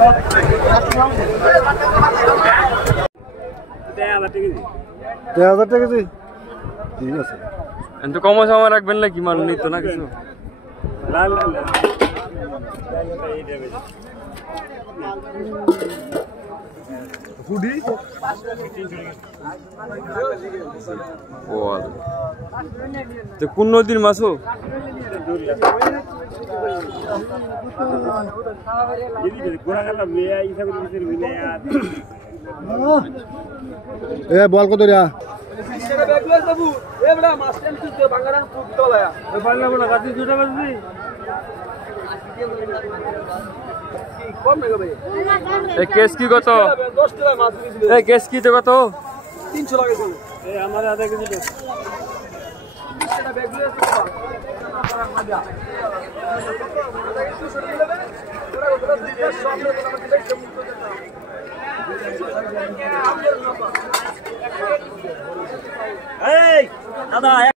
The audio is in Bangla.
1000 টাকা কেজি ঠিক আছে এত কম সময় রাখবেন না কি মানুষ নিত না কিছু লাল লাল ফুডি ও তো কোন নদীর মাছও এ বল কত রিয়া কেস কি কত কেস কি তো কত 300 টাকা আমার আধা কেজি এই দাদা